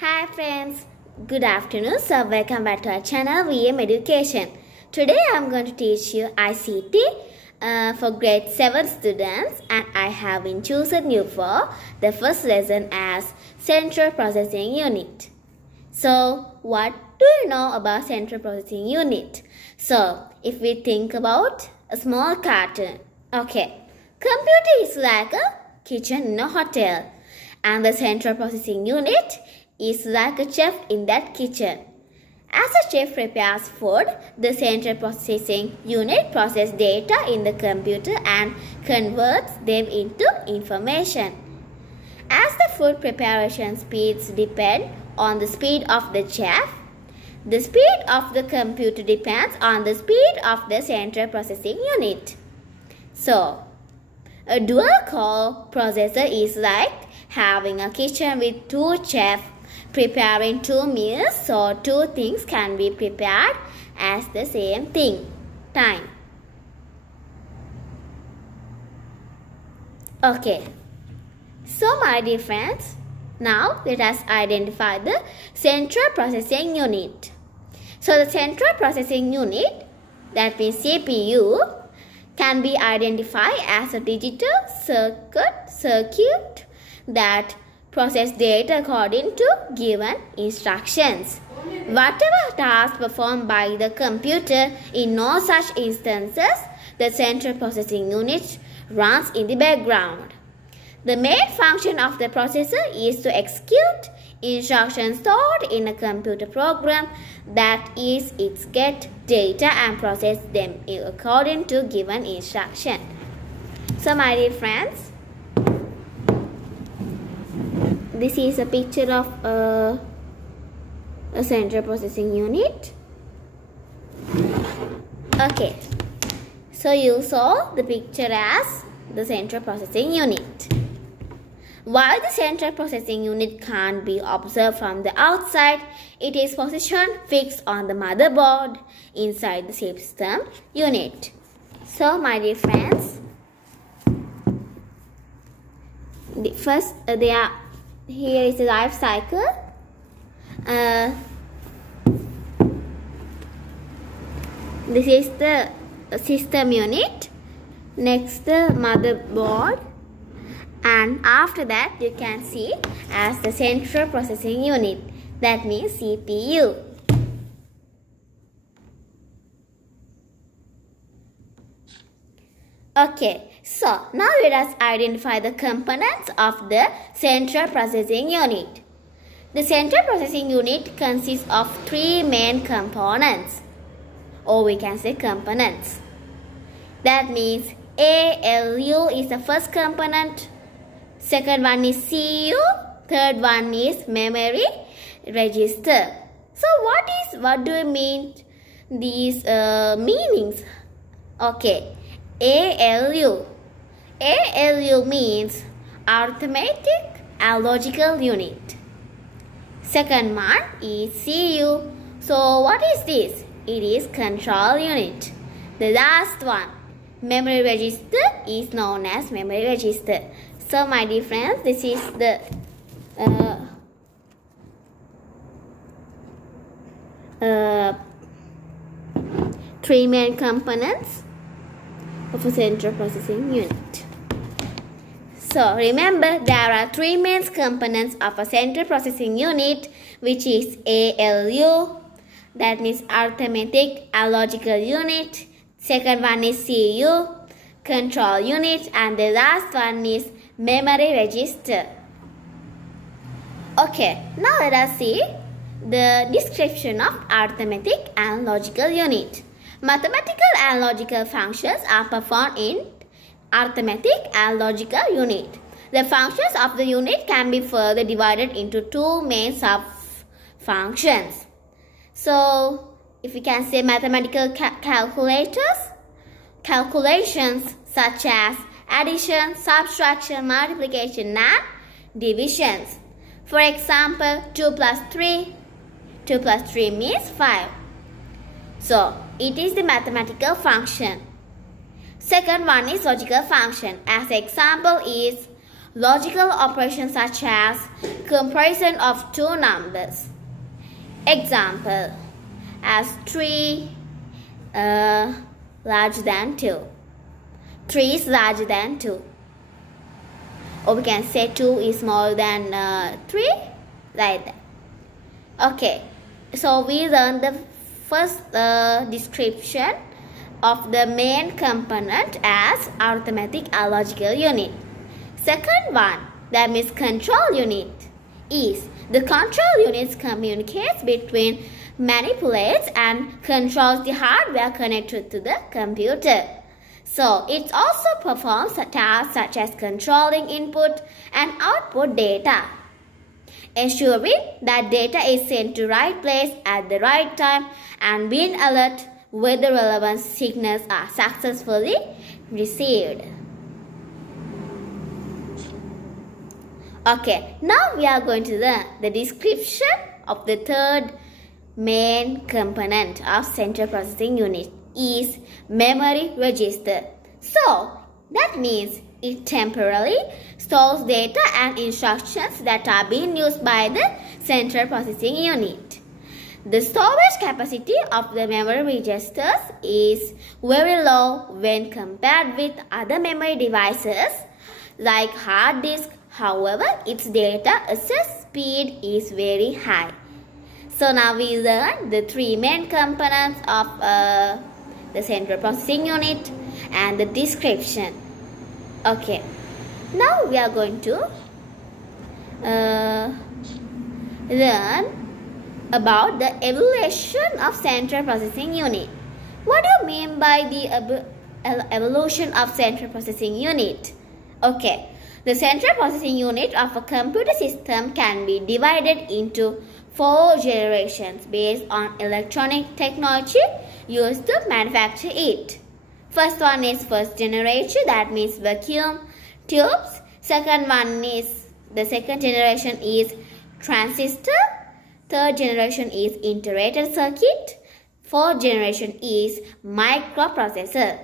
Hi friends, good afternoon. So welcome back to our channel VM Education. Today I am going to teach you ICT for grade 7 students, and I have been chosen you for the first lesson as Central Processing Unit. So what do you know about Central Processing Unit? So if we think about a small cartoon, okay, computer is like a kitchen in a hotel, and the Central Processing Unit is like a chef in that kitchen. As a chef prepares food, the Central Processing Unit processes data in the computer and converts them into information. As the food preparation speeds depend on the speed of the chef, the speed of the computer depends on the speed of the Central Processing Unit. So, a dual-core processor is like having a kitchen with two chefs preparing two meals, so two things can be prepared at the same time. Okay, so my dear friends, now let us identify the Central Processing Unit. So the Central Processing Unit, that means CPU, can be identified as a digital circuit that process data according to given instructions. Whatever task performed by the computer, in no such instances, the Central Processing Unit runs in the background. The main function of the processor is to execute instructions stored in a computer program, that is, it gets data and process them according to given instruction. So my dear friends, this is a picture of a Central Processing Unit. Okay, so you saw the picture as the Central Processing Unit. While the Central Processing Unit can't be observed from the outside, it is positioned fixed on the motherboard inside the system unit. So my dear friends, here is the life cycle. This is the system unit. Next, the motherboard. And after that, you can see as the Central Processing Unit. That means CPU. Okay, so now let us identify the components of the Central Processing Unit. The Central Processing Unit consists of three main components, or we can say components. That means ALU is the first component, second one is CPU, third one is memory register. So what do you mean these meanings? Okay. ALU means arithmetic and logical unit. Second one is CU. So what is this? It is control unit. The last one, memory register, is known as memory register. So my dear friends, this is the three main components of a Central Processing Unit. So remember, there are three main components of a Central Processing Unit, which is ALU, that means arithmetic and logical unit. Second one is CU, control unit, and the last one is memory register. Okay, now let us see the description of arithmetic and logical unit. Mathematical and logical functions are performed in arithmetic and logical unit. The functions of the unit can be further divided into two main sub-functions. So, if we can say mathematical calculations such as addition, subtraction, multiplication and divisions. For example, 2 plus 3 means 5. So, it is the mathematical function. Second one is logical function. As example is logical operations such as comparison of two numbers. Example, as 3 larger than 2. 3 is larger than 2. Or we can say 2 is smaller than 3, like that. Okay, so we learned the first description of the main component as arithmetic and logical unit. Second one, that means control unit, is the control unit communicates between, manipulates and controls the hardware connected to the computer. So it also performs tasks such as controlling input and output data, ensuring that data is sent to right place at the right time and being alert whether relevant signals are successfully received. Okay, now we are going to learn the description of the third main component of central processing unit is memory register. So that means it temporarily stores data and instructions that are being used by the central processing unit. The storage capacity of the memory registers is very low when compared with other memory devices like hard disk. However, its data access speed is very high. So now we learn the three main components of the central processing unit and the description. Okay, now we are going to learn about the evolution of central processing unit. What do you mean by the evolution of central processing unit? Okay, the central processing unit of a computer system can be divided into 4 generations based on electronic technology used to manufacture it. First one is first generation, that means vacuum tubes. The second generation is transistor. Third generation is integrated circuit. Fourth generation is microprocessor.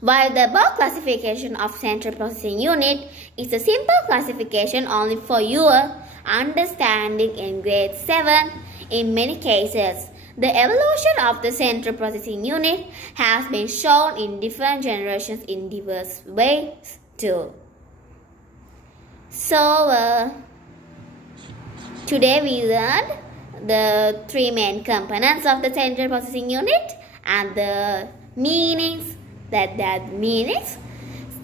While the above classification of central processing unit is a simple classification only for your understanding in grade 7, in many cases, the evolution of the central processing unit has been shown in different generations in diverse ways too. So, today we learned the 3 main components of the central processing unit and the meanings.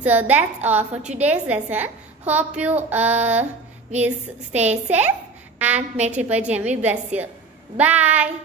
So that's all for today's lesson. Hope you will stay safe and may Triple Gem bless you. Bye.